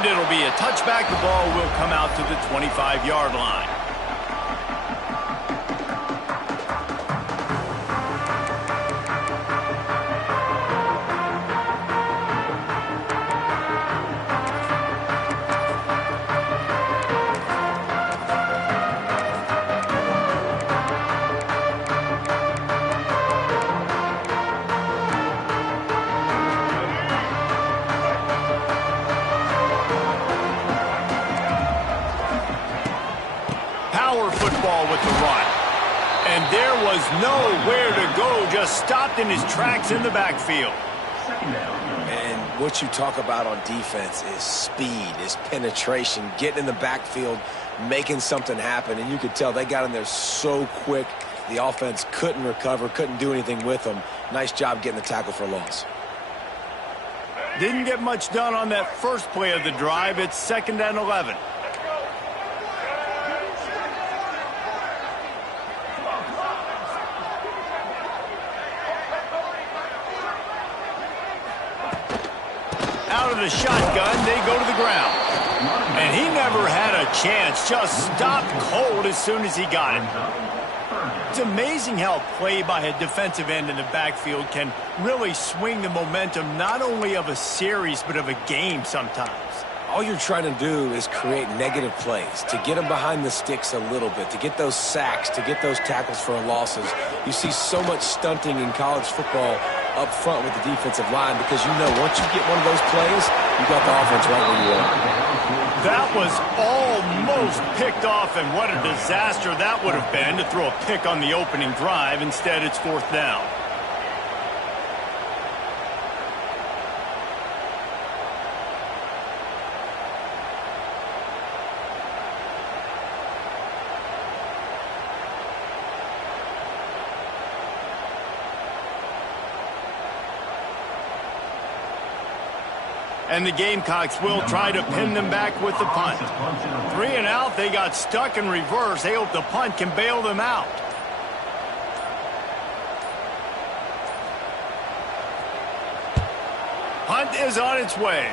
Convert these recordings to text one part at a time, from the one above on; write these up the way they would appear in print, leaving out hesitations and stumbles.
And it'll be a touchback. The ball will come out to the 25-yard line. Football with the run. And there was nowhere to go, just stopped in his tracks in the backfield. And what you talk about on defense is speed, is penetration, getting in the backfield, making something happen. And you could tell they got in there so quick, the offense couldn't recover, couldn't do anything with them. Nice job getting the tackle for a loss. Didn't get much done on that first play of the drive. It's 2nd and 11. Out of the shotgun, they go to the ground. And he never had a chance, just stopped cold as soon as he got it. It's amazing how a play by a defensive end in the backfield can really swing the momentum not only of a series but of a game sometimes. All you're trying to do is create negative plays, to get them behind the sticks a little bit, to get those sacks, to get those tackles for losses. You see so much stunting in college football up front with the defensive line because you know once you get one of those plays, you got the offense right where you are. That was almost picked off, and what a disaster that would have been to throw a pick on the opening drive. Instead, it's 4th down. And the Gamecocks will try to pin them back with the punt. 3 and out, they got stuck in reverse. They hope the punt can bail them out. Punt is on its way.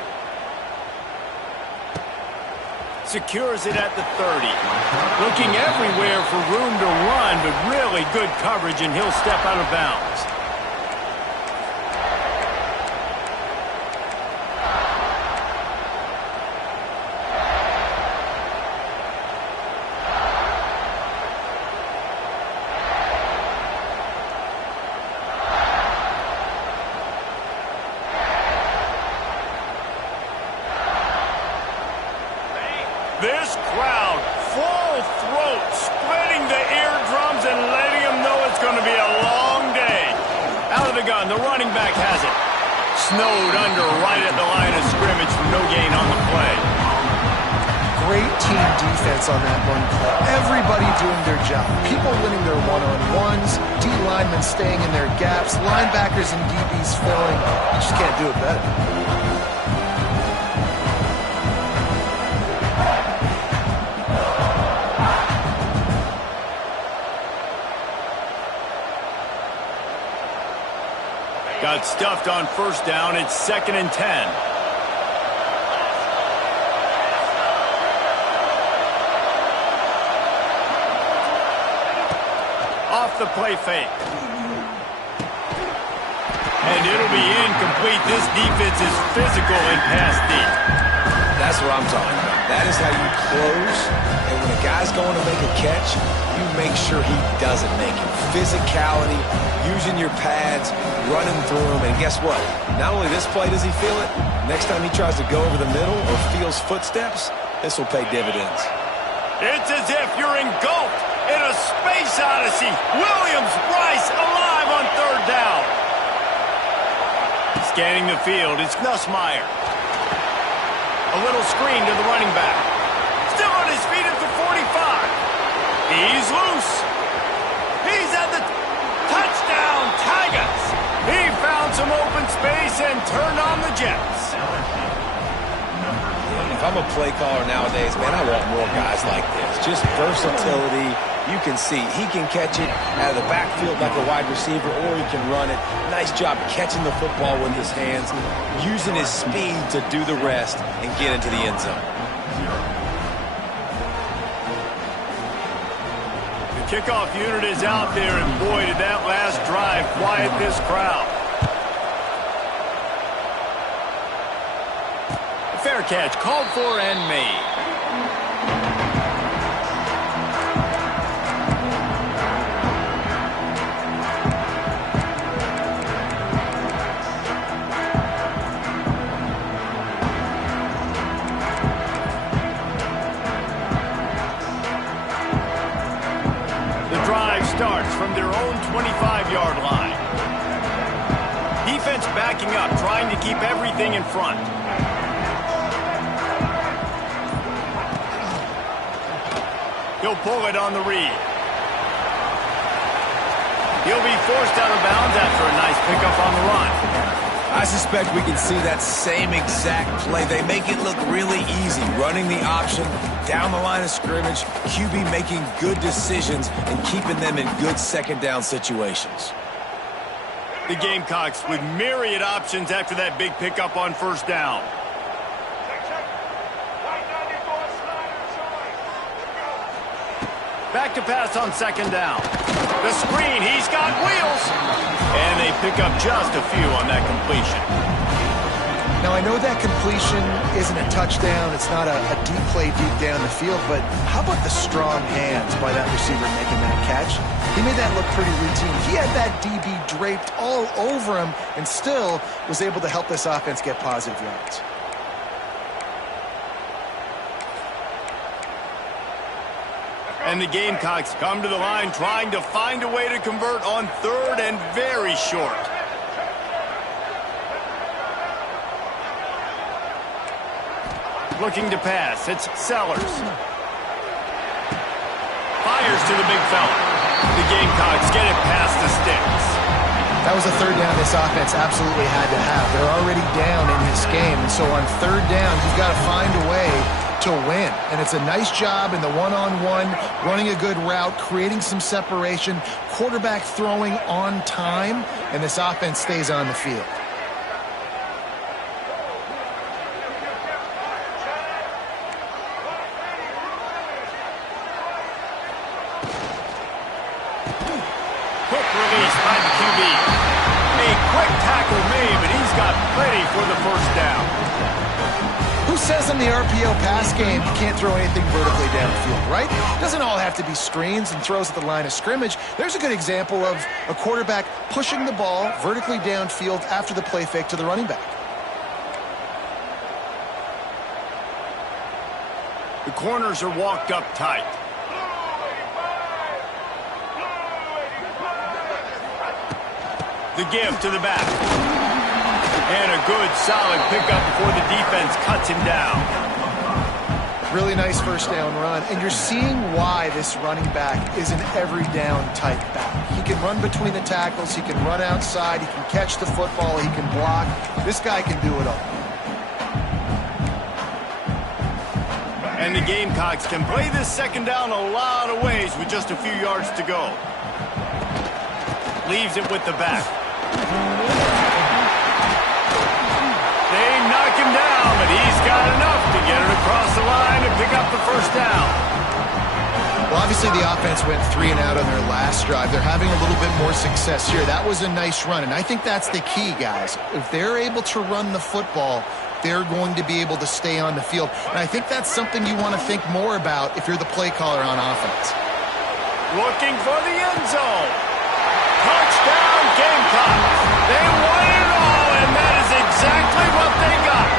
Secures it at the 30. Looking everywhere for room to run, but really good coverage, and he'll step out of bounds. This crowd, full throat, splitting the eardrums and letting them know it's going to be a long day. Out of the gun, the running back has it. Snowed under right at the line of scrimmage for no gain on the play. Great team defense on that run play. Everybody doing their job. People winning their one-on-ones, D linemen staying in their gaps, linebackers and DBs filling. You just can't do it better. Got stuffed on 1st down. It's 2nd and 10. Off the play fake. And it'll be incomplete. This defense is physical and pass deep. That's what I'm talking about. That is how you close. And when a guy's going to make a catch, you make sure he doesn't make it. Physicality, using your pads, running through them. And guess what? Not only this play does he feel it, next time he tries to go over the middle or feels footsteps, this will pay dividends. It's as if you're engulfed in a space odyssey. Williams-Brice alive on 3rd down. Scanning the field, it's Nussmeier. A little screen to the running back. Still on his feet at the 45. He's loose. He's at the touchdown, Tigers. He found some open space and turned on the Jets. If I'm a play caller nowadays, man, I want more guys like this. Just versatility, You can see he can catch it out of the backfield like a wide receiver, or he can run it. Nice job catching the football with his hands, using his speed to do the rest and get into the end zone. The kickoff unit is out there, and boy, did that last drive quiet this crowd. Fair catch, called for and made. The drive starts from their own 25-yard line. Defense backing up, trying to keep everything in front. He'll pull it on the read. He'll be forced out of bounds after a nice pickup on the run. I suspect we can see that same exact play. They make it look really easy, running the option down the line of scrimmage, QB making good decisions and keeping them in good second down situations. The Gamecocks with myriad options after that big pickup on first down. Back to pass on second down. The screen, he's got wheels. And they pick up just a few on that completion. Now, I know that completion isn't a touchdown. It's not a deep play deep down the field, but how about the strong hands by that receiver making that catch? He made that look pretty routine. He had that DB draped all over him and still was able to help this offense get positive yards. And the Gamecocks come to the line trying to find a way to convert on third and very short. Looking to pass, it's Sellers. Fires to the big fella. The Gamecocks get it past the sticks. That was a third down this offense absolutely had to have. They're already down in this game, and so on third down, you've got to find a way to win. And it's a nice job in the one-on-one, running a good route, creating some separation, quarterback throwing on time, and this offense stays on the field. Quick release by the QB. A quick tackle made, but he's got plenty for the first down. Who says in the RPO pass game you can't throw anything vertically downfield, right? It doesn't all have to be screens and throws at the line of scrimmage. There's a good example of a quarterback pushing the ball vertically downfield after the play fake to the running back. The corners are walked up tight. The give to the back. And a good, solid pickup before the defense cuts him down. Really nice first down run. And you're seeing why this running back is an every down type back. He can run between the tackles. He can run outside. He can catch the football. He can block. This guy can do it all. And the Gamecocks can play this second down a lot of ways with just a few yards to go. Leaves it with the back. They knock him down, but he's got enough to get it across the line and pick up the first down. Well, obviously the offense went 3 and out on their last drive. They're having a little bit more success here. That was a nice run, and I think that's the key, guys. If they're able to run the football, they're going to be able to stay on the field. And I think that's something you want to think more about if you're the play caller on offense. Looking for the end zone. Touchdown, Gamecocks. They won it all, and that is exactly what they got.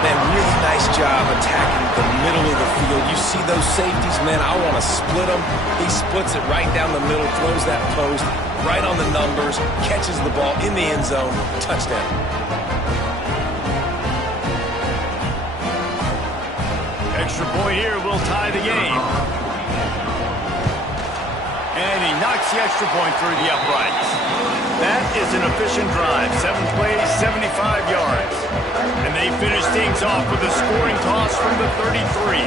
Man, really nice job attacking the middle of the field. You see those safeties, man, I want to split them. He splits it right down the middle, throws that post, right on the numbers, catches the ball in the end zone, touchdown. Extra point here will tie the game. And he knocks the extra point through the uprights. That is an efficient drive. 7 plays, 75 yards. And they finish things off with a scoring toss from the 33.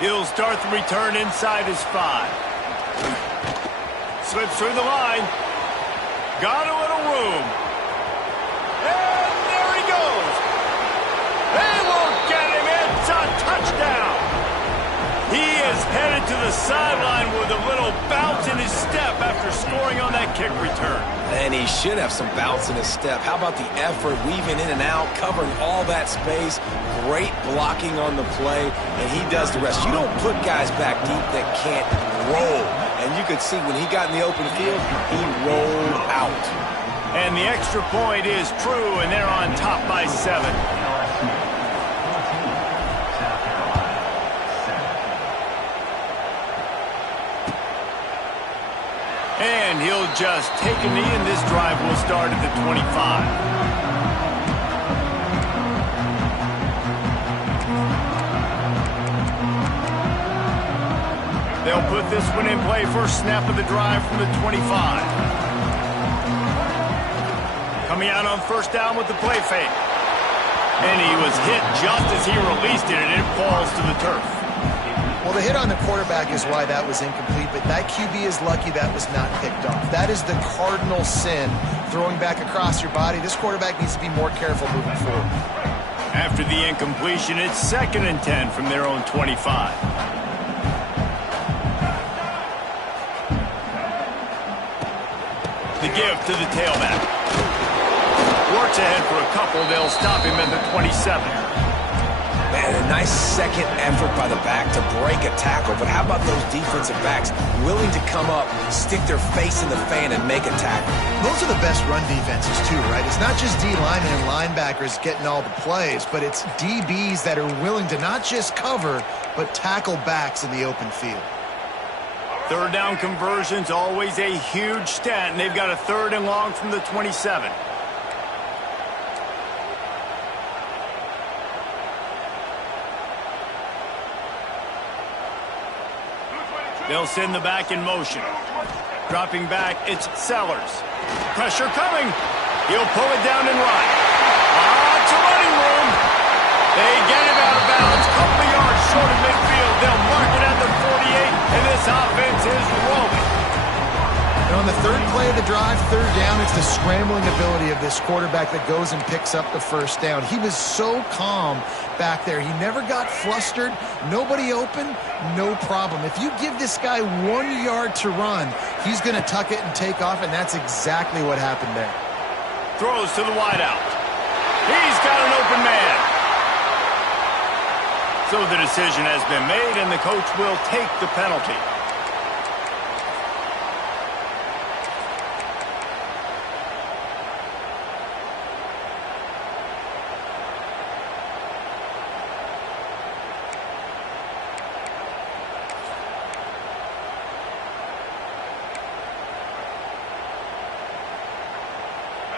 He'll start the return inside his 5. Slips through the line. Got a little room. And there he goes. They won't get him. It's a touchdown. He is headed to the sideline with a little bounce in his step after scoring on that kick return. And he should have some bounce in his step. How about the effort, weaving in and out, covering all that space, great blocking on the play, and he does the rest. You don't put guys back deep that can't roll. And you could see when he got in the open field, he rolled out. And the extra point is true, and they're on top by 7. And he'll just take a knee, and this drive will start at the 25. They'll put this one in play. First snap of the drive from the 25. Coming out on first down with the play fake. And he was hit just as he released it, and it falls to the turf. Well, the hit on the quarterback is why that was incomplete, but that QB is lucky that was not picked off. That is the cardinal sin, throwing back across your body. This quarterback needs to be more careful moving forward. After the incompletion, it's 2nd and 10 from their own 25. The give to the tailback. Works ahead for a couple. They'll stop him at the 27. Man, a nice second effort by the back to break a tackle. But how about those defensive backs willing to come up, stick their face in the fan, and make a tackle? Those are the best run defenses, too, right? It's not just D linemen and linebackers getting all the plays, but it's DBs that are willing to not just cover, but tackle backs in the open field. Third down conversion's always a huge stat, and they've got a 3rd and long from the 27. They'll send the back in motion. Dropping back, it's Sellers. Pressure coming. He'll pull it down and run. It's a running room. They get him out of bounds. Couple of yards short of midfield. They'll mark it at the 48, and this offense is rolling. And on the 3rd play of the drive, 3rd down, it's the scrambling ability of this quarterback that goes and picks up the first down. He was so calm back there. He never got flustered. Nobody open, no problem. If you give this guy 1 yard to run, he's going to tuck it and take off, and that's exactly what happened there. Throws to the wideout. He's got an open man. So the decision has been made, and the coach will take the penalty.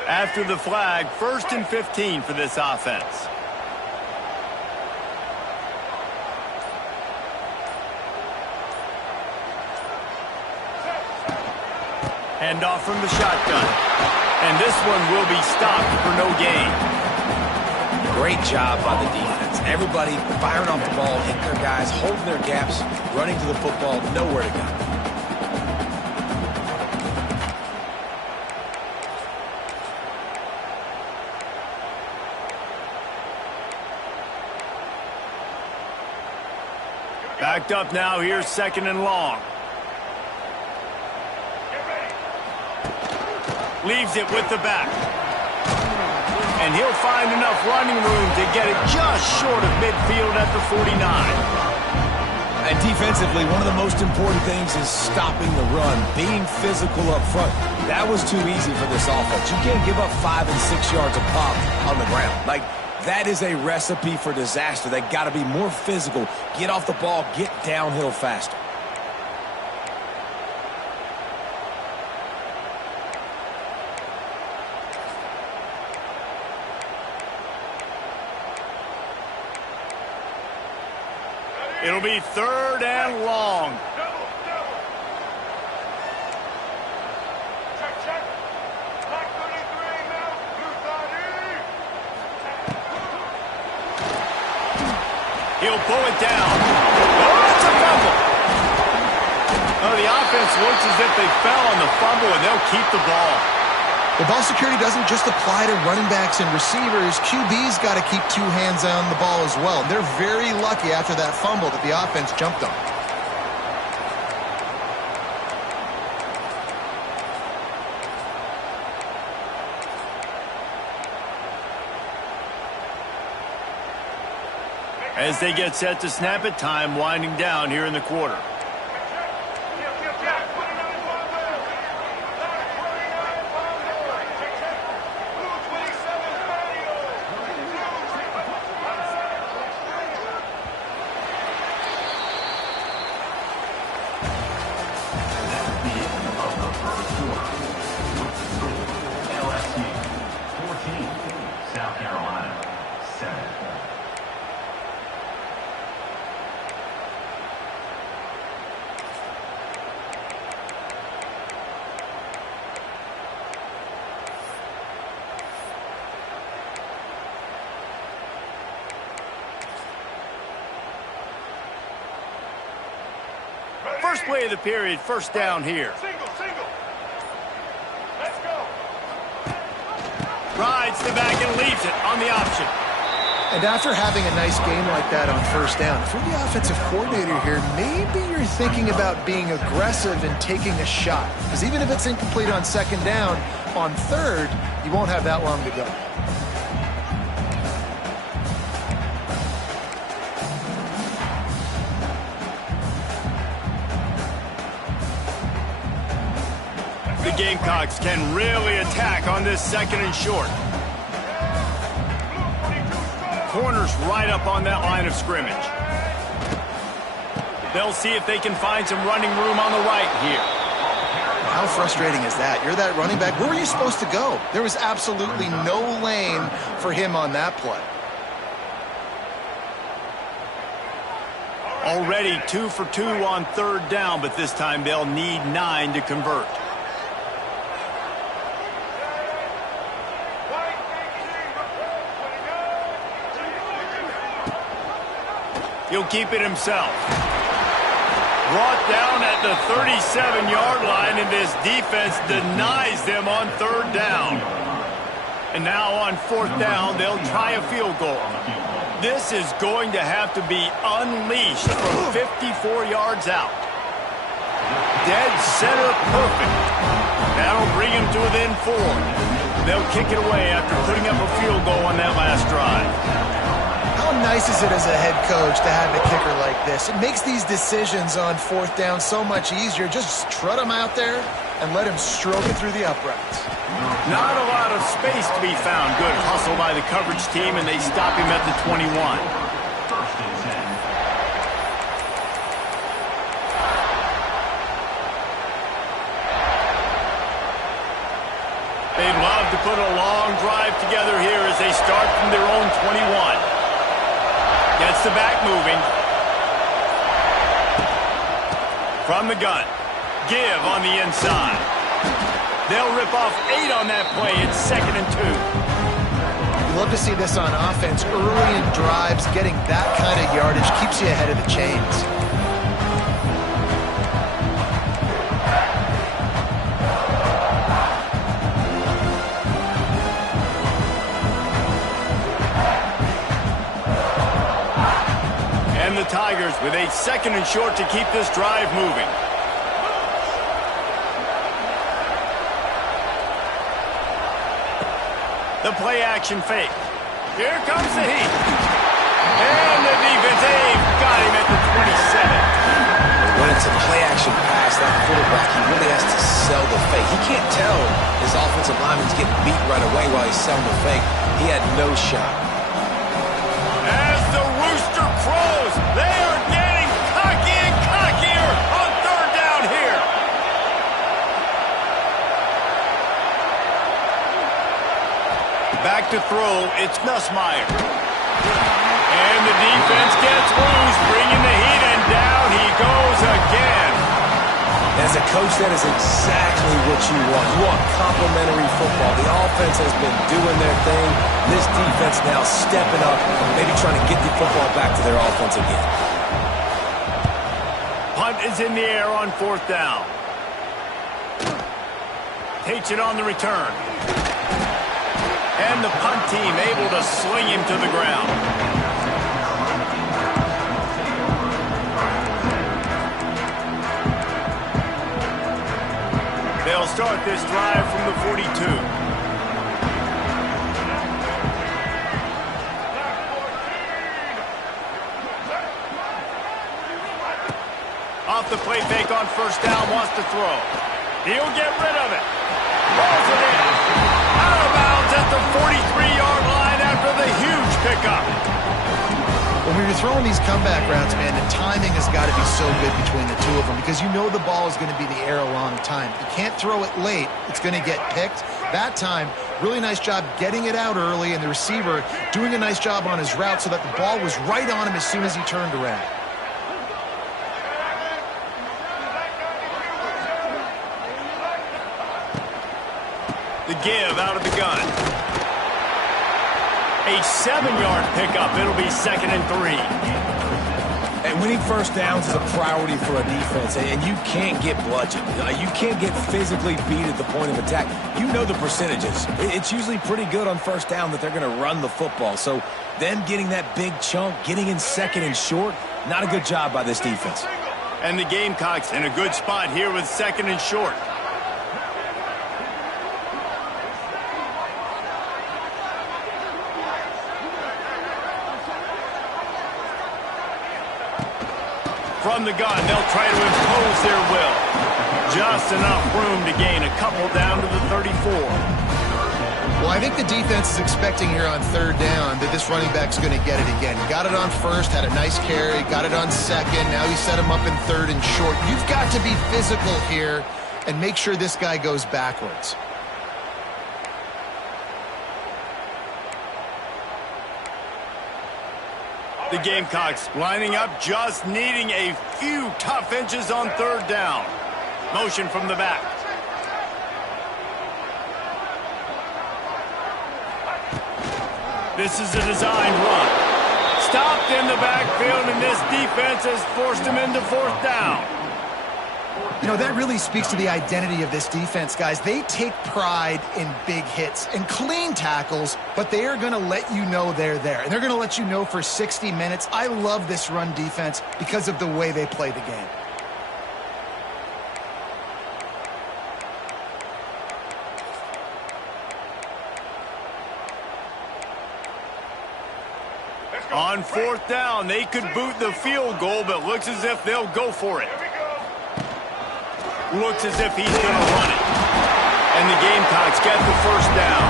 After the flag, 1st and 15 for this offense. Handoff from the shotgun. And this one will be stopped for no gain. Great job by the defense. Everybody firing off the ball, hitting their guys, holding their gaps, running to the football, nowhere to go. Backed up now. Here's 2nd and long. Leaves it with the back. And he'll find enough running room to get it just short of midfield at the 49. And defensively, one of the most important things is stopping the run, being physical up front. That was too easy for this offense. You can't give up 5 and 6 yards a pop on the ground. That is a recipe for disaster. They got to be more physical, get off the ball, get downhill faster. It'll be 3rd and long. He'll pull it down. Oh, defense looks as if they fell on the fumble, and they'll keep the ball. The ball security doesn't just apply to running backs and receivers. QB's got to keep two hands on the ball as well. They're very lucky after that fumble that the offense jumped on. As they get set to snap it, time winding down here in the quarter. LSU 14, South Carolina 7. First play of the period, first down here. Single. Let's go. Rides to back and leaves it on the option. And after having a nice game like that on first down, if you're the offensive coordinator here, maybe you're thinking about being aggressive and taking a shot. Because even if it's incomplete on second down, on third, you won't have that long to go. The Gamecocks can really attack on this second and short. Corners right up on that line of scrimmage. They'll see if they can find some running room on the right here. How frustrating is that? You're that running back. Where were you supposed to go? There was absolutely no lane for him on that play. Already 2 for 2 on third down, but this time they'll need 9 to convert. He'll keep it himself. Brought down at the 37-yard line, and this defense denies them on third down. And now on fourth down, they'll try a field goal. This is going to have to be unleashed from 54 yards out. Dead center perfect. That'll bring him to within 4. They'll kick it away after putting up a field goal on that last drive. How nice is it as a head coach to have a kicker like this? It makes these decisions on fourth down so much easier. Just trot him out there and let him stroke it through the uprights. Not a lot of space to be found. Good hustle by the coverage team, and they stop him at the 21. First and 10. They'd love to put a long drive together here as they start from their own 21. Gets the back moving. From the gun. Give on the inside. They'll rip off 8 on that play. It's 2nd and 2. You love to see this on offense. Early in drives, getting that kind of yardage keeps you ahead of the chains. And the Tigers with a 2nd and short to keep this drive moving. The play action fake. Here comes the heat. And the defense, they've got him at the 27. When it's a play action pass, that quarterback, he really has to sell the fake. He can't tell his offensive lineman's getting beat right away while he's selling the fake. He had no shot. As the rooster crows, they are getting cocky and cockier on third down here. Back to throw, it's Nussmeier. And the defense gets loose, bringing the heat, and down he goes again. As a coach, that is exactly what you want. You want complementary football. The offense has been doing their thing. This defense now stepping up, maybe trying to get the football back to their offense again. Punt is in the air on fourth down. Takes it on the return. And the punt team able to sling him to the ground. They'll start this drive from the 42. Off the play fake on first down, wants to throw. He'll get rid of it. Rolls it in. Out of bounds at the 43-yard line after the huge pickup. When you're throwing these comeback routes, man, the timing has got to be so good between the two of them because you know the ball is going to be in the air a long time. You can't throw it late. It's going to get picked. That time, really nice job getting it out early, and the receiver doing a nice job on his route so that the ball was right on him as soon as he turned around. The give out of the gun. A 7-yard pickup. It'll be 2nd and 3. And winning first downs is a priority for a defense, and you can't get bludgeoned. You can't get physically beat at the point of attack. You know the percentages. It's usually pretty good on first down that they're going to run the football. So them getting that big chunk, getting in 2nd and short, not a good job by this defense. And the Gamecocks in a good spot here with 2nd and short. From the gun, they'll try to impose their will. Just enough room to gain a couple down to the 34. Well, I think the defense is expecting here on 3rd down that this running back's going to get it again. Got it on 1st, had a nice carry, got it on 2nd. Now he set him up in 3rd and short. You've got to be physical here and make sure this guy goes backwards. The Gamecocks lining up, just needing a few tough inches on 3rd down. Motion from the back. This is a designed run. Stopped in the backfield, and this defense has forced him into 4th down. You know, that really speaks to the identity of this defense, guys. They take pride in big hits and clean tackles, but they are going to let you know they're there. And they're going to let you know for 60 minutes. I love this run defense because of the way they play the game. On 4th down, they could boot the field goal, but looks as if they'll go for it. Looks as if he's going to run it. And the Gamecocks get the 1st down.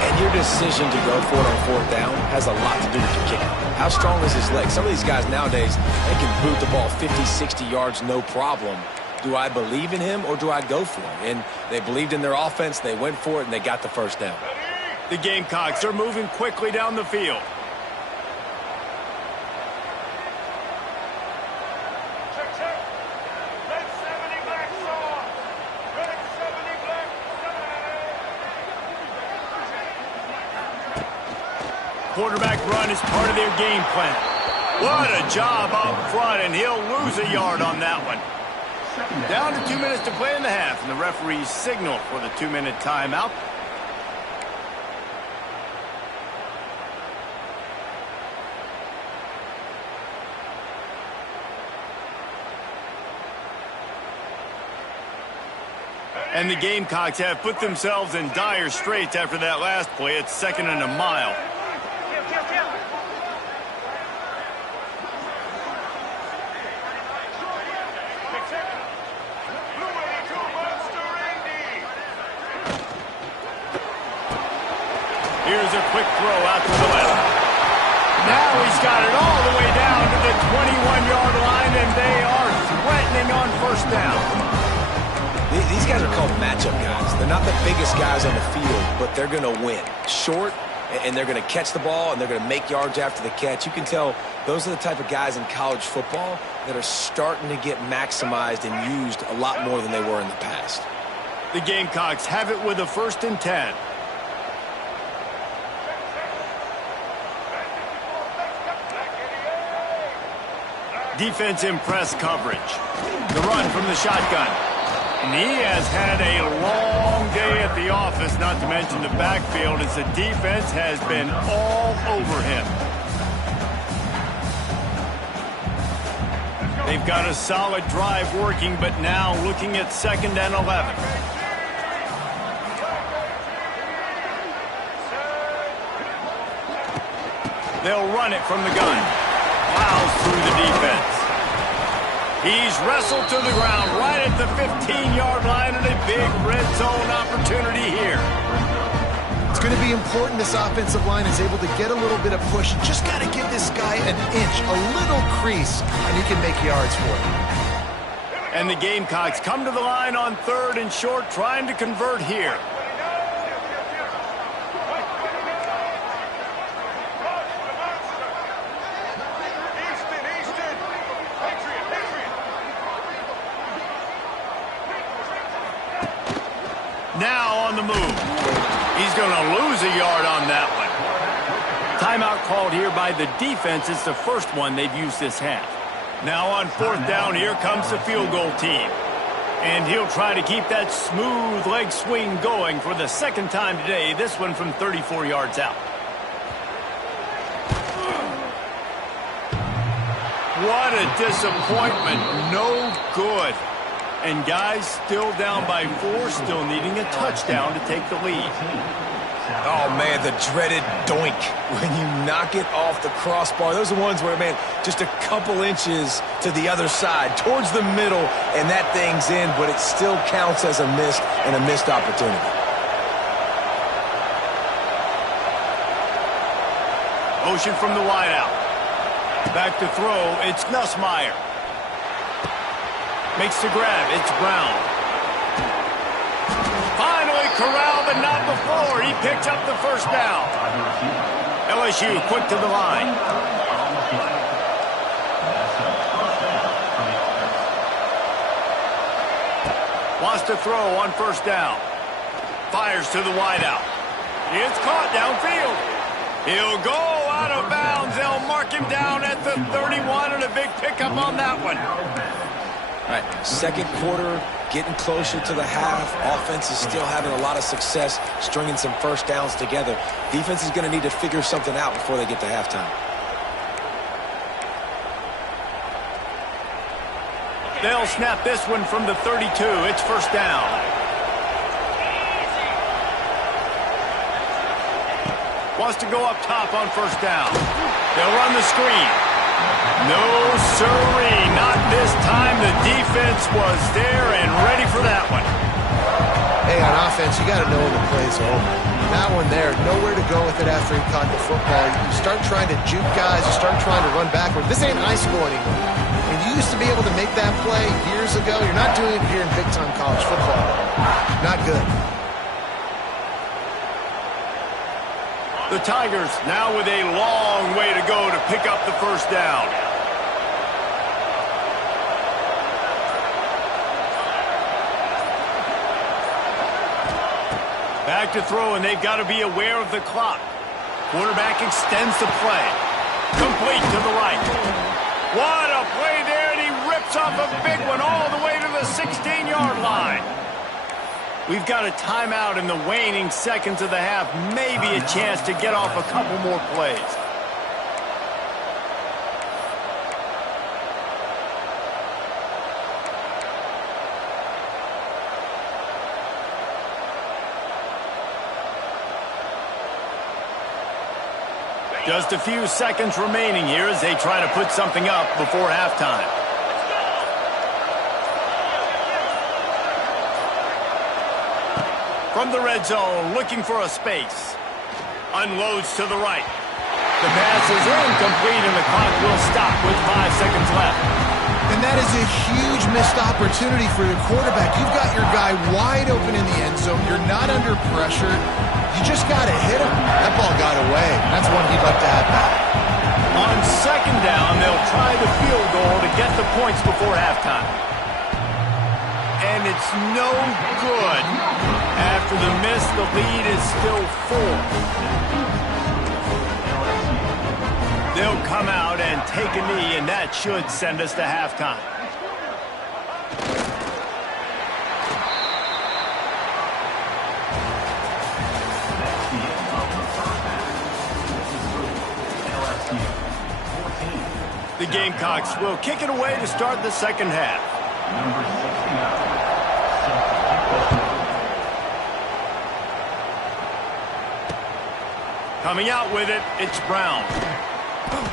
And your decision to go for it on 4th down has a lot to do with your kicker. How strong is his leg? Some of these guys nowadays, they can boot the ball 50, 60 yards, no problem. Do I believe in him or do I go for it? And they believed in their offense, they went for it, and they got the 1st down. The Gamecocks are moving quickly down the field. Quarterback run is part of their game plan. What a job up front, and he'll lose a yard on that one. Down to 2 minutes to play in the half, and the referees signal for the 2-minute timeout. And the Gamecocks have put themselves in dire straits after that last play. It's 2nd and a mile. Here's a quick throw out to the left. Now he's got it all the way down to the 21-yard line, and they are threatening on 1st down. These guys are called matchup guys. They're not the biggest guys on the field, but they're going to win. Short, and they're going to catch the ball, and they're going to make yards after the catch. You can tell those are the type of guys in college football that are starting to get maximized and used a lot more than they were in the past. The Gamecocks have it with a 1st and 10. Defense in press coverage. The run from the shotgun. And he has had a long day at the office, not to mention the backfield, as the defense has been all over him. They've got a solid drive working, but now looking at 2nd and 11. They'll run it from the gun. Plows through the defense. He's wrestled to the ground right at the 15-yard line, and a big red zone opportunity here. It's going to be important this offensive line is able to get a little bit of push. You just got to give this guy an inch, a little crease, and he can make yards for it. And the Gamecocks come to the line on 3rd and short, trying to convert here. Now on the move. He's going to lose a yard on that one. Timeout called here by the defense. It's the first one they've used this half. Now on 4th down, here comes the field goal team. And he'll try to keep that smooth leg swing going for the 2nd time today, this one from 34 yards out. What a disappointment. No good. And guys still down by 4, still needing a touchdown to take the lead. Oh, man, the dreaded doink when you knock it off the crossbar. Those are ones where, man, just a couple inches to the other side, towards the middle, and that thing's in, but it still counts as a miss and a missed opportunity. Motion from the wideout. Back to throw. It's Nussmeier. Makes the grab. It's Brown. Finally corralled, but not before. He picks up the 1st down. LSU quick to the line. Wants to throw on 1st down. Fires to the wideout. It's caught downfield. He'll go out of bounds. They'll mark him down at the 31, and a big pickup on that one. All right, 2nd quarter, getting closer to the half. Offense is still having a lot of success stringing some 1st downs together. Defense is going to need to figure something out before they get to halftime. They'll snap this one from the 32. It's 1st down. Wants to go up top on 1st down. They'll run the screen. No, sirree, not this time. The defense was there and ready for that one. Hey, on offense, you got to know when the play's over. That one there, nowhere to go with it after he caught the football. You start trying to juke guys, you start trying to run backward. This ain't high school anymore. And you used to be able to make that play years ago. You're not doing it here in big-time college football. Not good. The Tigers now with a long way to go to pick up the 1st down. Back to throw, and they've got to be aware of the clock. Quarterback extends the play. Complete to the right. What a play there, and he rips off a big one all the way to the 16-yard line. We've got a timeout in the waning seconds of the half. Maybe a chance to get off a couple more plays. Just a few seconds remaining here as they try to put something up before halftime. From the red zone, looking for a space. Unloads to the right. The pass is incomplete, and the clock will stop with 5 seconds left. And that is a huge missed opportunity for your quarterback. You've got your guy wide open in the end zone. You're not under pressure. You just got to hit him. That ball got away. That's one he'd like to have back. On 2nd down, they'll try the field goal to get the points before halftime. And it's no good. After the miss, the lead is still 4. They'll come out and take a knee, and that should send us to halftime. The Gamecocks will kick it away to start the second half. Number 69. Coming out with it, it's Brown.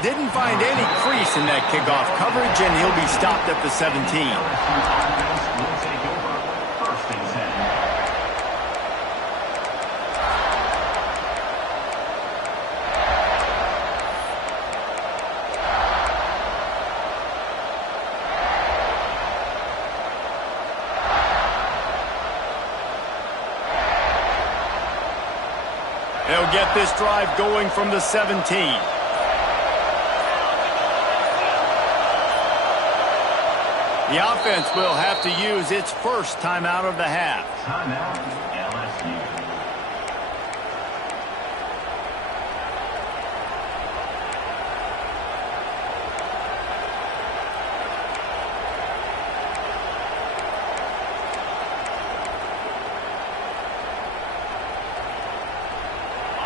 Didn't find any crease in that kickoff coverage, and he'll be stopped at the 17. Will take over. First and 10. They'll get this drive going from the 17. The offense will have to use its first timeout of the half. Timeout, LSU.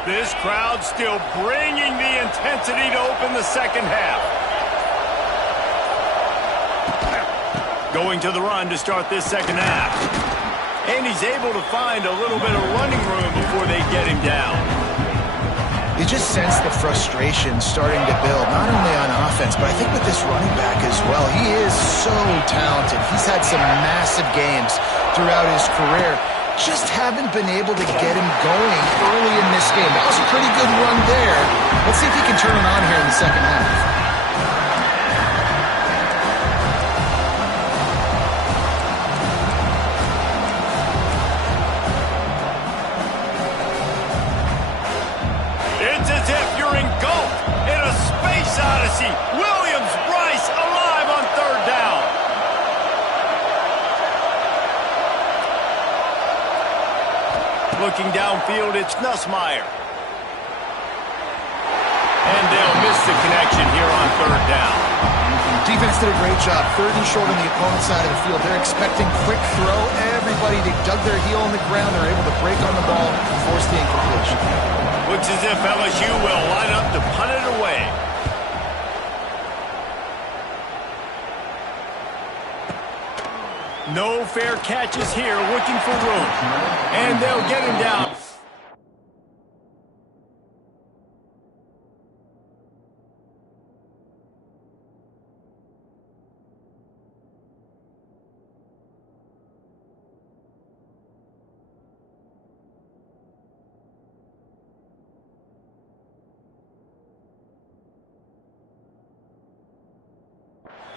This crowd still bringing the intensity to open the second half. Going to the run to start this second half. And he's able to find a little bit of running room before they get him down. You just sense the frustration starting to build, not only on offense, but I think with this running back as well. He is so talented. He's had some massive games throughout his career. Just haven't been able to get him going early in this game. That was a pretty good run there. Let's see if he can turn it on here in the second half. It's as if you're engulfed in a space odyssey. Williams-Brice alive on third down. Looking downfield, it's Nussmeier. And they'll miss the connection here on third down. Defense did a great job. Third and short on the opponent's side of the field. They're expecting quick throw. Everybody dug their heel on the ground. They're able to break on the ball and force the incompletion. Looks as if LSU will line up to punt it away. No fair catches here, looking for room. And they'll get him down.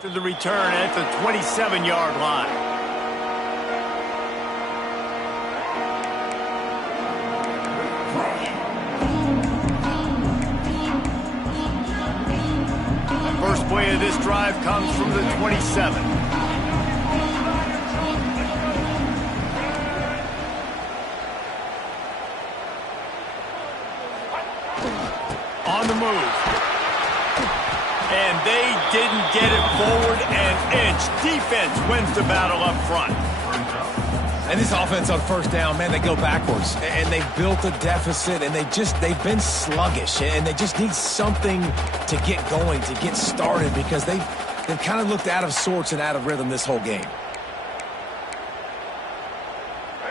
To the return at the 27-yard line. First play of this drive comes from the 27. On the move. And they didn't get it forward an inch. Defense wins the battle up front. And this offense on first down, man, they go backwards. And they've built a deficit, and they've been sluggish. And they just need something to get going, to get started, because they've kind of looked out of sorts and out of rhythm this whole game.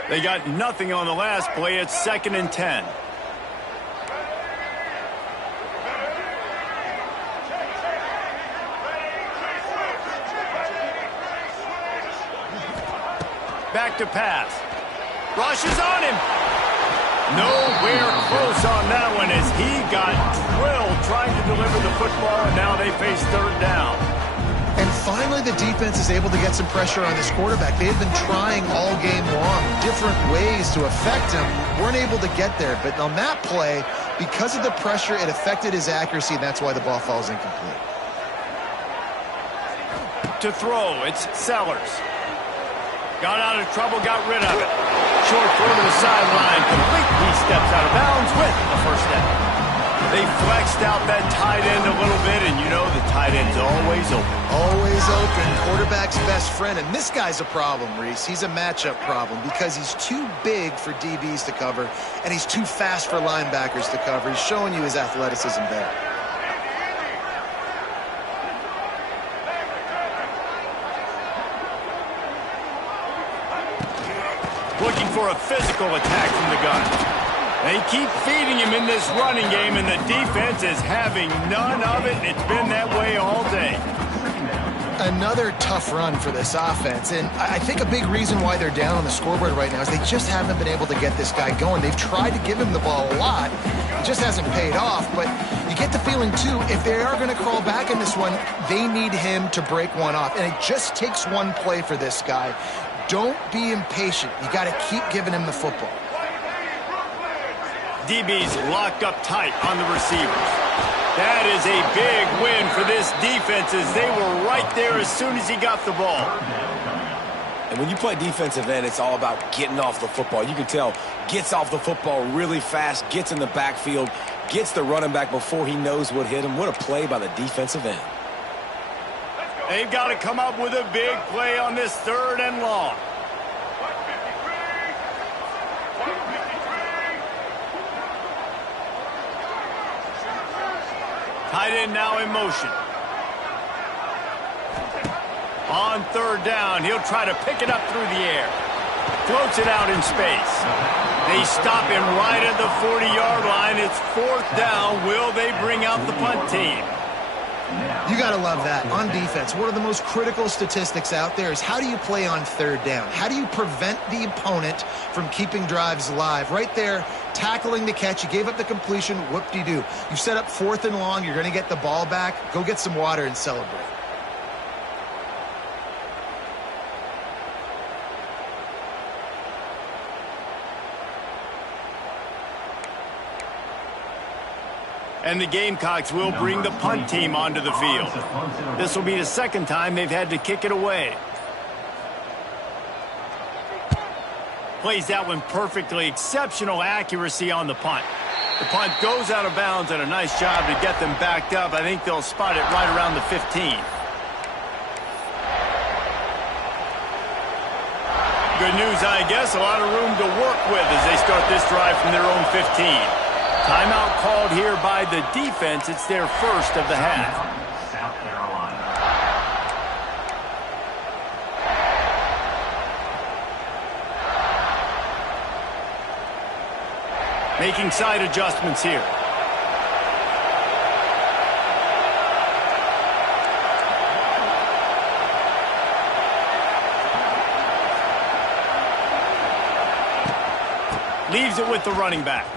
They got nothing on the last play. It's 2nd and 10. Back to pass. Rushes on him. Nowhere close on that one as he got drilled trying to deliver the football, and now they face third down. And finally, the defense is able to get some pressure on this quarterback. They had been trying all game long, different ways to affect him. Weren't able to get there. But on that play, because of the pressure, it affected his accuracy, and that's why the ball falls incomplete. To throw, it's Sellers. Got out of trouble, got rid of it. Short throw to the sideline, complete. He steps out of bounds with a first down. They flexed out that tight end a little bit, and you know the tight end's always open. Always open, quarterback's best friend. And this guy's a problem, Reese. He's a matchup problem because he's too big for DBs to cover, and he's too fast for linebackers to cover. He's showing you his athleticism there. Looking for a physical attack from the gun. They keep feeding him in this running game, and the defense is having none of it, and it's been that way all day. Another tough run for this offense, and I think a big reason why they're down on the scoreboard right now is they just haven't been able to get this guy going. They've tried to give him the ball a lot. It just hasn't paid off, but you get the feeling, too, if they are going to crawl back in this one, they need him to break one off, and it just takes one play for this guy. Don't be impatient. You got to keep giving him the football. DB's locked up tight on the receivers. That is a big win for this defense as they were right there as soon as he got the ball. And when you play defensive end, it's all about getting off the football. You can tell, gets off the football really fast, gets in the backfield, gets the running back before he knows what hit him. What a play by the defensive end. They've got to come up with a big play on this 3rd and long. Tight end now in motion. On 3rd down, he'll try to pick it up through the air. Floats it out in space. They stop him right at the 40-yard line. It's 4th down. Will they bring out the punt team? You got to love that. On defense, one of the most critical statistics out there is how do you play on 3rd down? How do you prevent the opponent from keeping drives alive? Right there, tackling the catch. You gave up the completion. Whoop-de-doo. You set up 4th and long. You're going to get the ball back. Go get some water and celebrate. And the Gamecocks will bring the punt team onto the field. This will be the 2nd time they've had to kick it away. Plays that one perfectly. Exceptional accuracy on the punt. The punt goes out of bounds, and a nice job to get them backed up. I think they'll spot it right around the 15. Good news, I guess. A lot of room to work with as they start this drive from their own 15. Timeout called here by the defense. It's their first of the half. South Carolina. Making side adjustments here. Leaves it with the running back.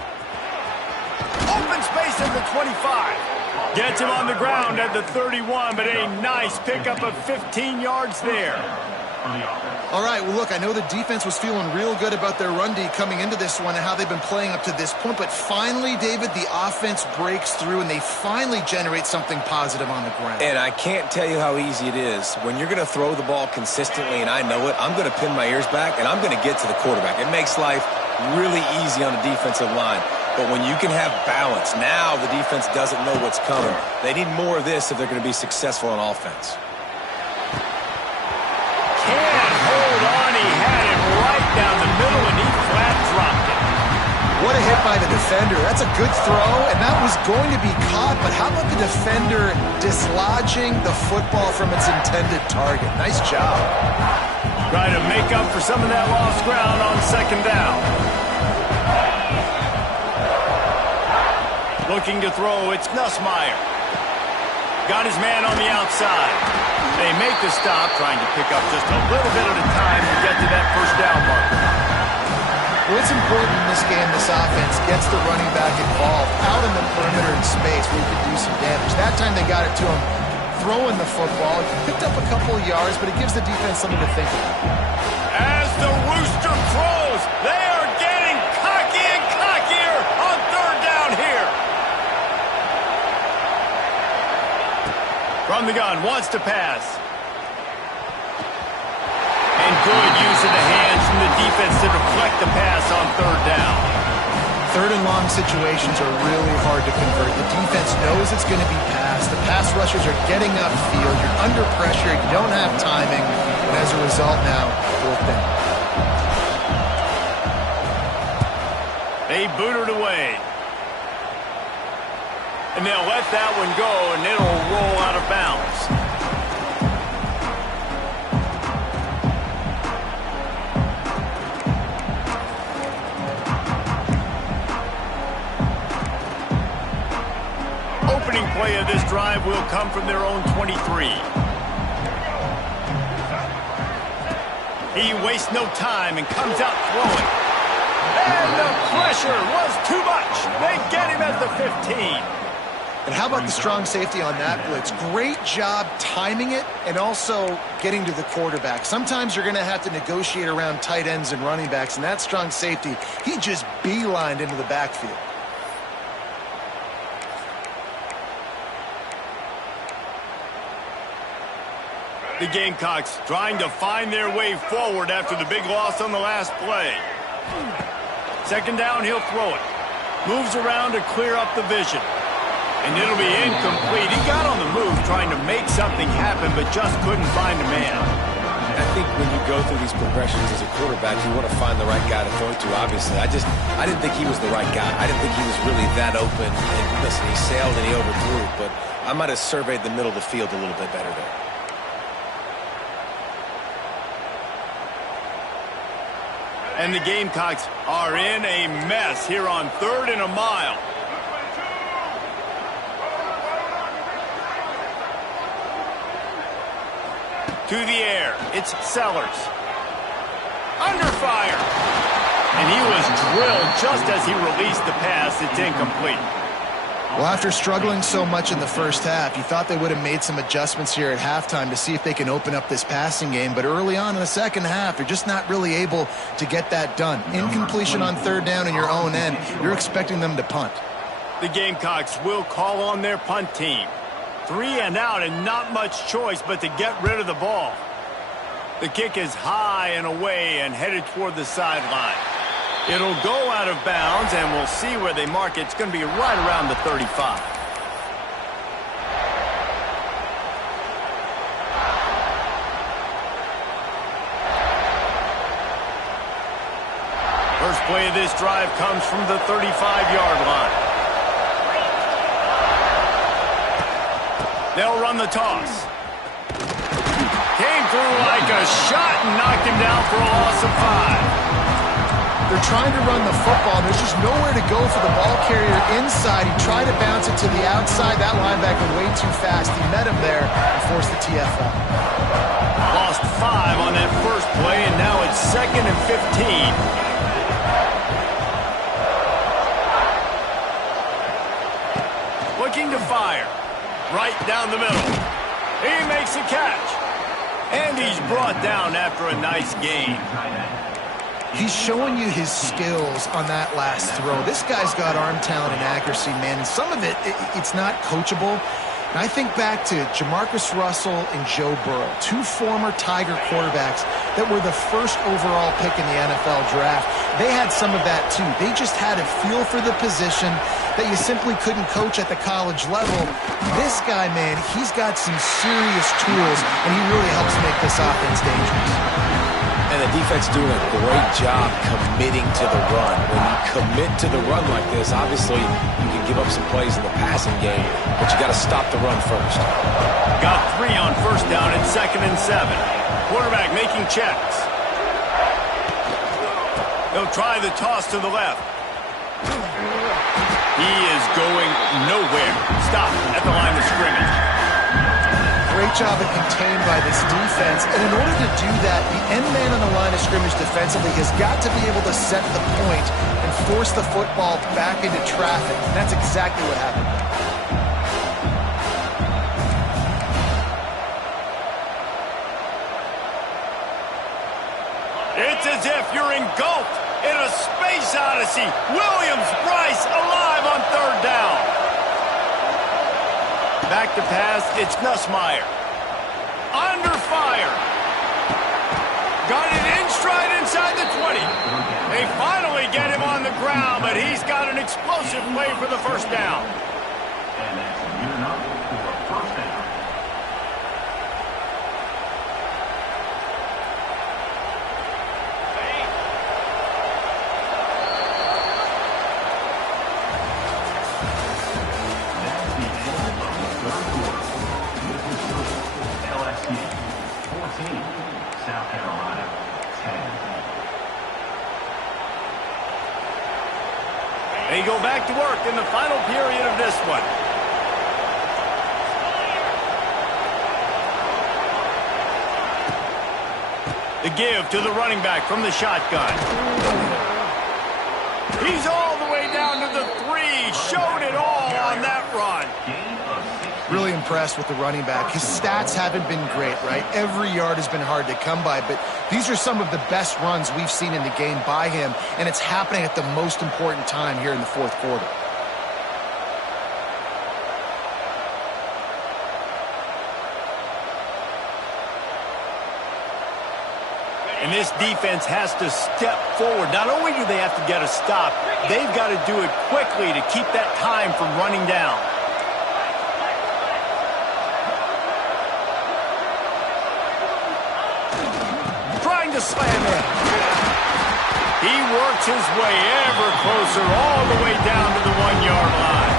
Open space at the 25. Gets him on the ground at the 31, but a nice pickup of 15 yards there. All right, well, look, I know the defense was feeling real good about their run D coming into this one and how they've been playing up to this point, but finally, David, the offense breaks through and they finally generate something positive on the ground. And I can't tell you how easy it is. When you're going to throw the ball consistently, and I know it, I'm going to pin my ears back, and I'm going to get to the quarterback. It makes life really easy on the defensive line. But when you can have balance, now the defense doesn't know what's coming. They need more of this if they're going to be successful on offense. Can't hold on. He had it right down the middle, and he flat dropped it. What a hit by the defender. That's a good throw, and that was going to be caught, but how about the defender dislodging the football from its intended target? Nice job. Try to make up for some of that lost ground on 2nd down. Looking to throw, it's Nussmeier. Got his man on the outside. They make the stop, trying to pick up just a little bit at a time to get to that 1st down marker. Well, it's important in this game, this offense gets the running back involved out in the perimeter in space where he can do some damage. That time they got it to him throwing the football. Picked up a couple of yards, but it gives the defense something to think about. As the rooster crows, they are getting cocky and cockier on 3rd down here. From the gun, wants to pass. And good use of the hands from the defense to deflect the pass on 3rd down. 3rd and long situations are really hard to convert. The defense knows it's going to be passed. The pass rushers are getting upfield. You're under pressure. You don't have timing. And as a result now, 4th down. They boot it away. And they'll let that one go, and it'll roll out of bounds. this drive will come from their own 23. He wastes no time and comes out throwing. And the pressure was too much. They get him at the 15. And how about the strong safety on that blitz? Great job timing it and also getting to the quarterback. Sometimes you're going to have to negotiate around tight ends and running backs, and that strong safety, he just beelined into the backfield. The Gamecocks trying to find their way forward after the big loss on the last play. Second down, he'll throw it. Moves around to clear up the vision. And it'll be incomplete. He got on the move trying to make something happen, but just couldn't find a man. I think when you go through these progressions as a quarterback, you want to find the right guy to throw to, obviously. I didn't think he was the right guy. I didn't think he was really that open. And listen, he sailed and he overthrew, but I might have surveyed the middle of the field a little bit better there. And the Gamecocks are in a mess here on 3rd and a mile. To the air, it's Sellers. Under fire. And he was drilled just as he released the pass. It's incomplete. Well, after struggling so much in the first half, you thought they would have made some adjustments here at halftime to see if they can open up this passing game. But early on in the second half, you're just not really able to get that done. Incompletion on 3rd down in your own end, you're expecting them to punt. The Gamecocks will call on their punt team. 3 and out and not much choice but to get rid of the ball. The kick is high and away and headed toward the sideline. It'll go out of bounds, and we'll see where they mark it. It's going to be right around the 35. First play of this drive comes from the 35-yard line. They'll run the toss. Came through like a shot and knocked him down for a loss of 5. They're trying to run the football. There's just nowhere to go for the ball carrier inside. He tried to bounce it to the outside. That linebacker way too fast. He met him there and forced the TFL. Lost 5 on that first play, and now it's 2nd and 15. Looking to fire. Right down the middle. He makes a catch. And he's brought down after a nice gain. He's showing you his skills on that last throw. This guy's got arm talent and accuracy, man. And some of it's not coachable. And I think back to Jamarcus Russell and Joe Burrow, 2 former Tiger quarterbacks that were the first overall pick in the NFL draft. They had some of that too. They just had a feel for the position that you simply couldn't coach at the college level. This guy, man, he's got some serious tools, and he really helps make this offense dangerous. And the defense doing a great job committing to the run. When you commit to the run like this, obviously you can give up some plays in the passing game, but you got to stop the run first. Got 3 on first down and 2nd and 7. Quarterback making checks. They'll try the toss to the left. He is going nowhere. Stop at the line of scrimmage. Great job at contained by this defense. And in order to do that, the end man on the line of scrimmage defensively has got to be able to set the point and force the football back into traffic. And that's exactly what happened. It's as if you're engulfed in a space odyssey. Williams-Brice alive on 3rd down. Back to pass, it's Nussmeier. Under fire. Got it in stride inside the 20. They finally get him on the ground, but he's got an explosive play for the first down. And that's gearing up for a first down. South Carolina 10. They go back to work in the final period of this one. The give to the running back from the shotgun. He's all the way down to the 3. Showed it all on that run. Really impressed with the running back. His stats haven't been great, right? Every yard has been hard to come by, but these are some of the best runs we've seen in the game by him, and it's happening at the most important time here in the fourth quarter. And this defense has to step forward. Not only do they have to get a stop, they've got to do it quickly to keep that time from running down. Trying to slam in. He works his way ever closer all the way down to the 1-yard line.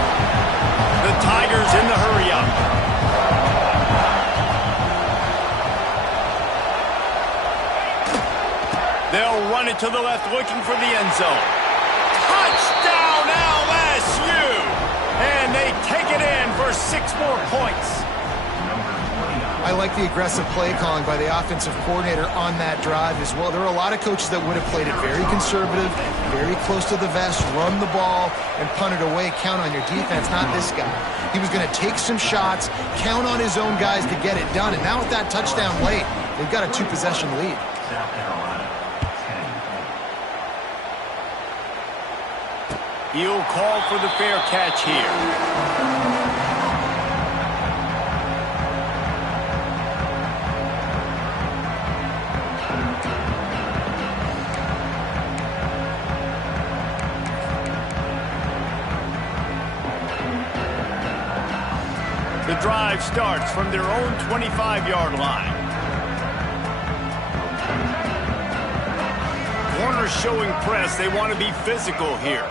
The Tigers in the hurry-up. They'll run it to the left, looking for the end zone. Touchdown, LSU! And they take it in for 6 more points. I like the aggressive play calling by the offensive coordinator on that drive as well. There are a lot of coaches that would have played it very conservative, very close to the vest, run the ball, and punt it away. Count on your defense, not this guy. He was going to take some shots, count on his own guys to get it done. And now with that touchdown late, they've got a 2-possession lead. He'll call for the fair catch here. The drive starts from their own 25-yard line. Corners showing press. They want to be physical here.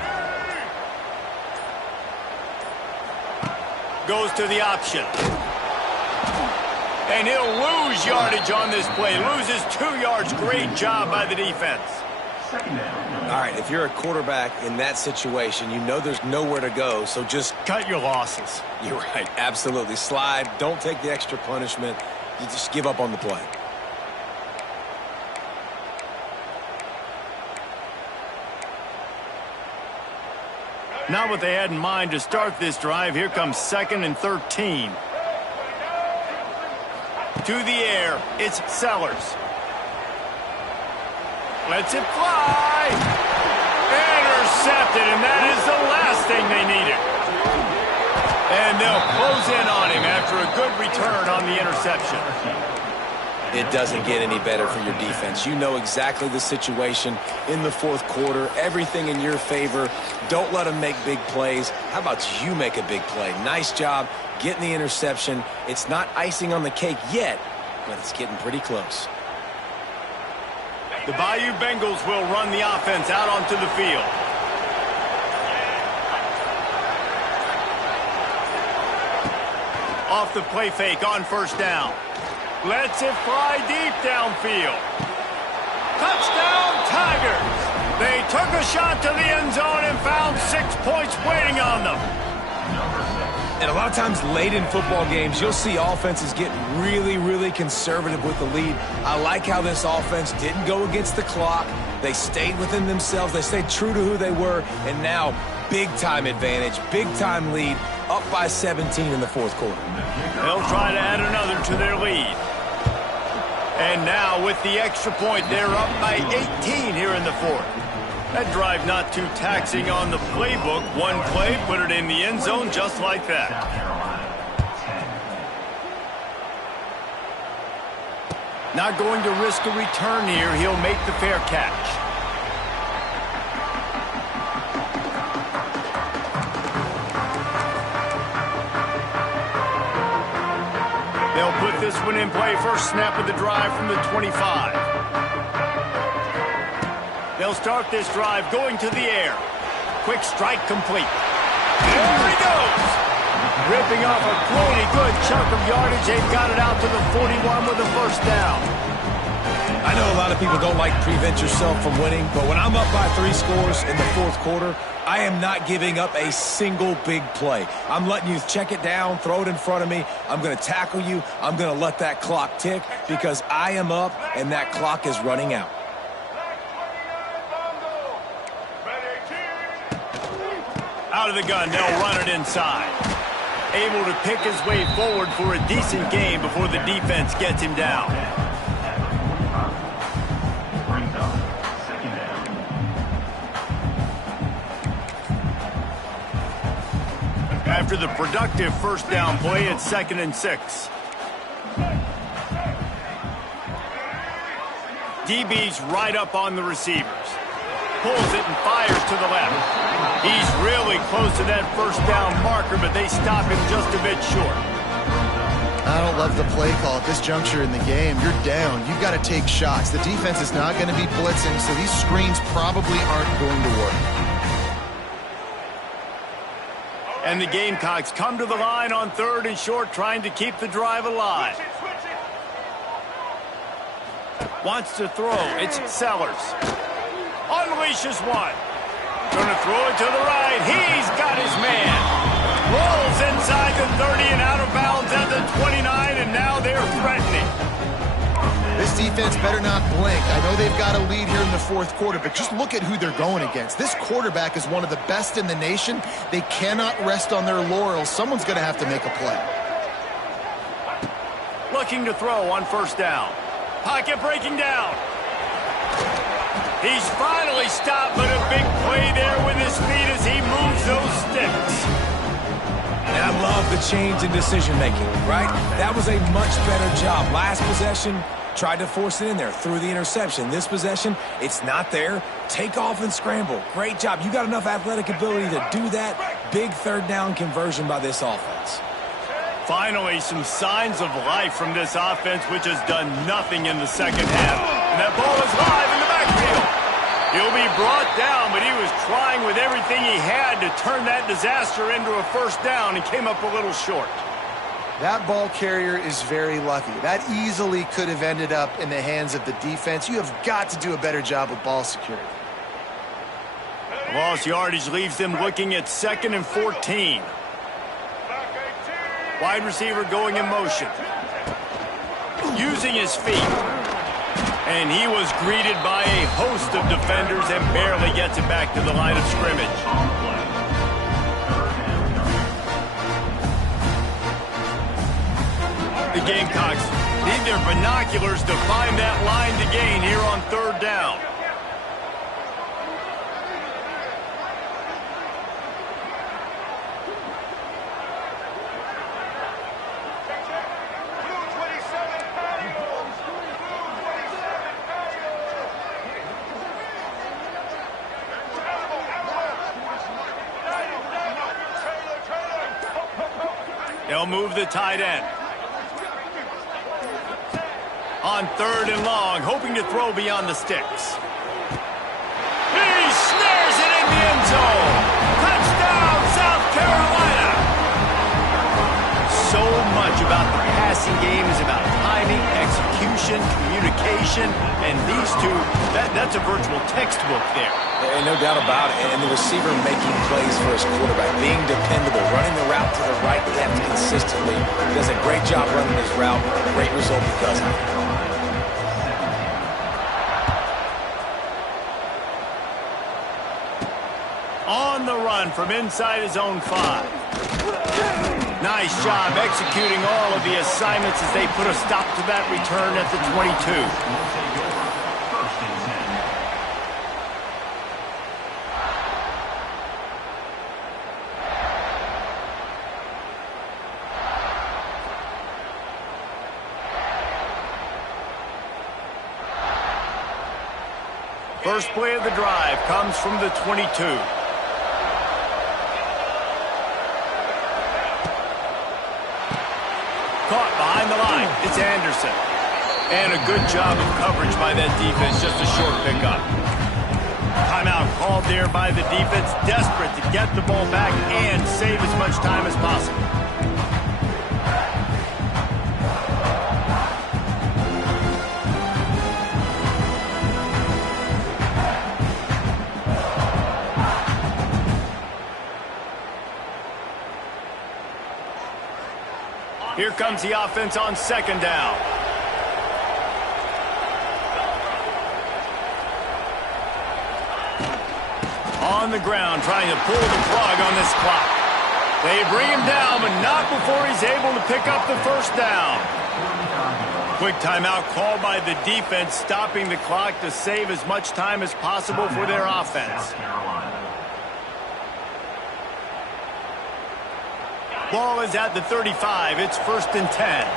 Goes to the option. And he'll lose yardage on this play. Loses 2 yards. Great job by the defense. All right, if you're a quarterback in that situation, you know there's nowhere to go, so just cut your losses. You're right, absolutely. Slide, don't take the extra punishment. You just give up on the play. Not what they had in mind to start this drive. Here comes 2nd and 13. To the air, it's Sellers. Lets it fly. Intercepted, and that is the last thing they needed. And they'll close in on him after a good return on the interception. It doesn't get any better for your defense. You know exactly the situation in the fourth quarter. Everything in your favor. Don't let them make big plays. How about you make a big play? Nice job getting the interception. It's not icing on the cake yet, but it's getting pretty close. The Bayou Bengals will run the offense out onto the field. Off the play fake on first down. Lets it fly deep downfield. Touchdown, Tigers! They took a shot to the end zone and found 6 points waiting on them. And a lot of times late in football games, you'll see offenses get really, really conservative with the lead. I like how this offense didn't go against the clock. They stayed within themselves. They stayed true to who they were. And now, big-time advantage, big-time lead, up by 17 in the fourth quarter. They'll try to add another to their lead. And now, with the extra point, they're up by 18 here in the fourth. That drive not too taxing on the playbook. One play, put it in the end zone just like that. Not going to risk a return here. He'll make the fair catch. They'll put this one in play. First snap of the drive from the 25. They'll start this drive going to the air. Quick strike complete. There he goes. Ripping off a pretty good chunk of yardage. They've got it out to the 41 with a first down. I know a lot of people don't like to prevent yourself from winning, but when I'm up by 3 scores in the fourth quarter, I am not giving up a single big play. I'm letting you check it down, throw it in front of me. I'm going to tackle you. I'm going to let that clock tick because I am up and that clock is running out. Out of the gun, they'll run it inside. Able to pick his way forward for a decent game before the defense gets him down. Brings up second down. After the productive first down play, it's 2nd and 6. DB's right up on the receivers. Pulls it and fires to the left. He's really close to that first down marker, but they stop him just a bit short. I don't love the play call at this juncture in the game. You're down. You've got to take shots. The defense is not going to be blitzing, so these screens probably aren't going to work. And the Gamecocks come to the line on 3rd and short, trying to keep the drive alive. Wants to throw. It's Sellers. Unleashes one. Going to throw it to the right. He's got his man. Rolls inside the 30 and out of bounds at the 29, and now they're threatening. This defense better not blink. I know they've got a lead here in the 4th quarter, but just look at who they're going against. This quarterback is one of the best in the nation. They cannot rest on their laurels. Someone's going to have to make a play. Looking to throw on 1st down. Pocket breaking down. He's finally stopped, but a big play there with his feet as he moves those sticks. And I love the change in decision-making, right? That was a much better job. Last possession, tried to force it in there, threw the interception. This possession, it's not there. Take off and scramble. Great job. You got enough athletic ability to do that. Big 3rd down conversion by this offense. Finally, some signs of life from this offense, which has done nothing in the 2nd half. And that ball is live in the backfield. He'll be brought down, but he was trying with everything he had to turn that disaster into a 1st down and came up a little short. That ball carrier is very lucky. That easily could have ended up in the hands of the defense. You have got to do a better job with ball security. Lost yardage leaves them looking at 2nd and 14. Wide receiver going in motion. Using his feet. And he was greeted by a host of defenders and barely gets it back to the line of scrimmage. The Gamecocks need their binoculars to find that line to gain here on 3rd down. They'll move the tight end. On 3rd and long, hoping to throw beyond the sticks. He snares it in the end zone. Touchdown, South Carolina. So much about the passing game is about timing, execution, communication, and these two, that's a virtual textbook there. And no doubt about it. And the receiver making plays for his quarterback, being dependable, running the route to the right depth consistently. Does a great job running his route. Great result because of it. On the run from inside his own 5. Nice job executing all of the assignments as they put a stop to that return at the 22. First play of the drive comes from the 22. Caught behind the line. It's Anderson. And a good job of coverage by that defense. Just a short pickup. Timeout called there by the defense. Desperate to get the ball back and save as much time as possible. comes the offense on second down. On the ground, trying to pull the plug on this clock. They bring him down, but not before he's able to pick up the first down. Quick timeout called by the defense, stopping the clock to save as much time as possible for their offense. Ball is at the 35. It's 1st and 10.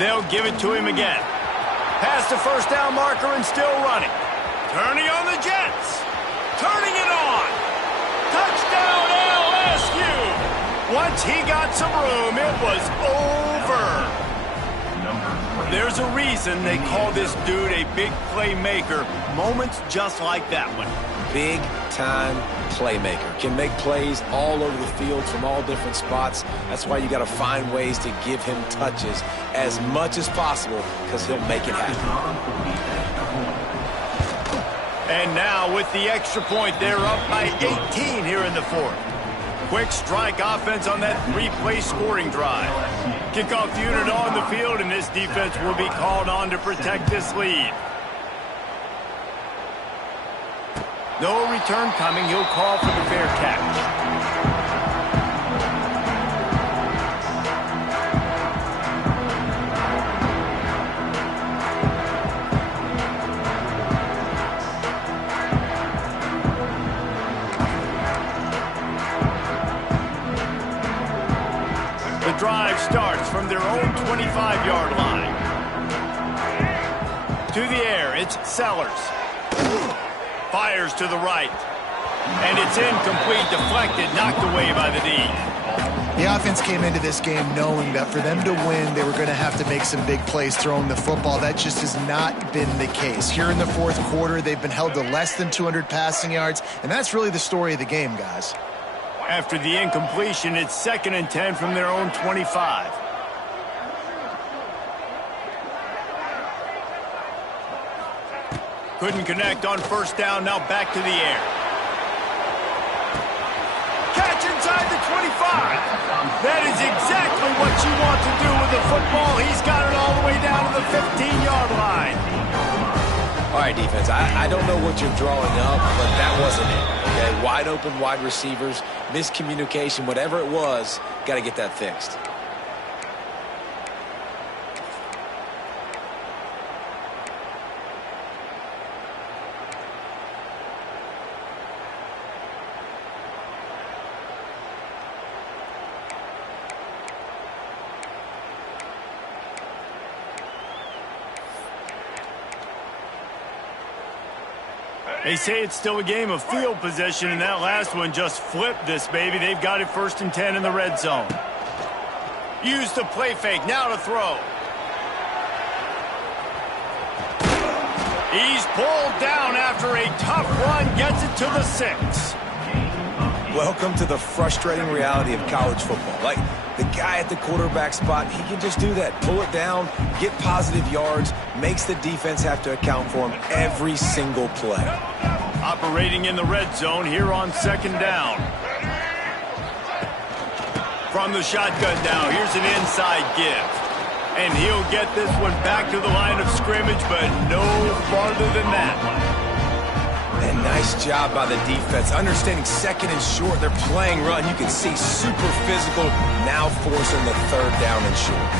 They'll give it to him again. Past the first down marker and still running. Turning on the Jets. Turning it on. Touchdown LSU. Once he got some room, it was over. There's a reason they call this dude a big playmaker. Moments just like that one. Big-time playmaker. Can make plays all over the field from all different spots. That's why you got to find ways to give him touches as much as possible, because he'll make it happen. And now with the extra point, they're up by 18 here in the fourth. Quick strike offense on that 3-play scoring drive. Kickoff unit on the field, and this defense will be called on to protect this lead. No return coming. He'll call for the fair catch. The drive starts from their own 25-yard line. To the air, it's Sellers. Fires to the right. And it's incomplete, deflected, knocked away by the D. The offense came into this game knowing that for them to win, they were going to have to make some big plays throwing the football. That just has not been the case. Here in the fourth quarter, they've been held to less than 200 passing yards, and that's really the story of the game, guys. After the incompletion, it's 2nd and 10 from their own 25. Couldn't connect on first down, now back to the air. Catch inside the 25. That is exactly what you want to do with the football. He's got it all the way down to the 15-yard line. All right, defense, I don't know what you're drawing up, but that wasn't it, okay? Wide open wide receivers, miscommunication, whatever it was, got to get that fixed. They say it's still a game of field possession, and that last one just flipped this baby. They've got it 1st and 10 in the red zone. Use the play fake, now to throw. He's pulled down after a tough run, gets it to the 6. Welcome to the frustrating reality of college football. Like, the guy at the quarterback spot, he can just do that. Pull it down, get positive yards, makes the defense have to account for him every single play. Operating in the red zone here on 2nd down. From the shotgun now, here's an inside give. And he'll get this one back to the line of scrimmage, but no farther than that. And nice job by the defense. Understanding 2nd and short, they're playing run. You can see super physical, now forcing the 3rd down and short.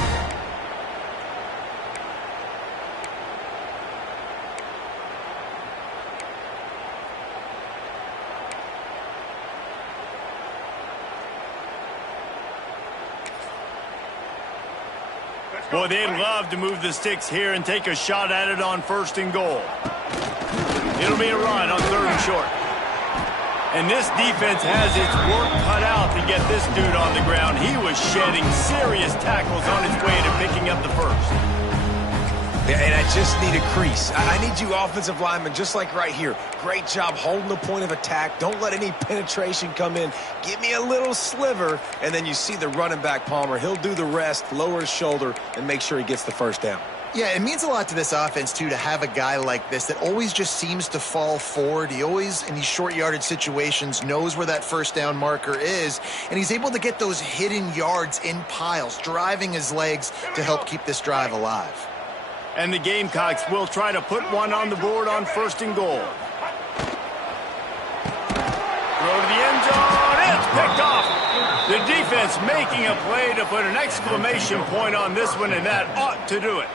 Boy, they'd love to move the sticks here and take a shot at it on 1st and goal. It'll be a run on 3rd and short. And this defense has its work cut out to get this dude on the ground. He was shedding serious tackles on his way to picking up the first. And I just need a crease. I need you offensive linemen just like right here. Great job holding the point of attack. Don't let any penetration come in. Give me a little sliver, and then you see the running back, Palmer. He'll do the rest, lower his shoulder, and make sure he gets the first down. Yeah, it means a lot to this offense, too, to have a guy like this that always just seems to fall forward. He always, in these short yardage situations, knows where that first down marker is, and he's able to get those hidden yards in piles, driving his legs to help keep this drive alive. And the Gamecocks will try to put one on the board on 1st and goal. Throw to the end zone. It's picked off. The defense making a play to put an exclamation point on this one, and that ought to do it.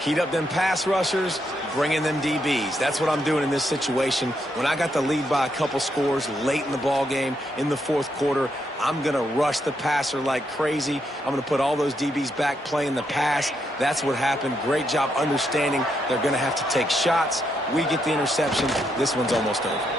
Heat up them pass rushers, bring in them DBs. That's what I'm doing in this situation. When I got the lead by a couple scores late in the ball game in the 4th quarter, I'm going to rush the passer like crazy. I'm going to put all those DBs back playing the pass. That's what happened. Great job understanding they're going to have to take shots. We get the interception. This one's almost over.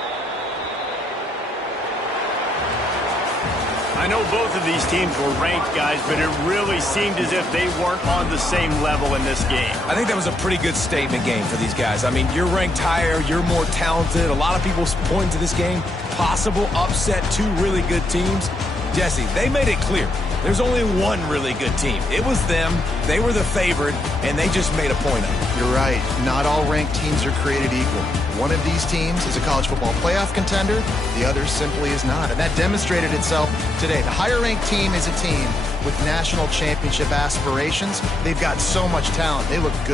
I know both of these teams were ranked, guys, but it really seemed as if they weren't on the same level in this game. I think that was a pretty good statement game for these guys. I mean, you're ranked higher, you're more talented. A lot of people point to this game, possible upset, 2 really good teams. Jesse, they made it clear. There's only one really good team. It was them. They were the favorite, and they just made a point of it. You're right. Not all ranked teams are created equal. One of these teams is a college football playoff contender. The other simply is not. And that demonstrated itself today. The higher-ranked team is a team with national championship aspirations. They've got so much talent. They look good.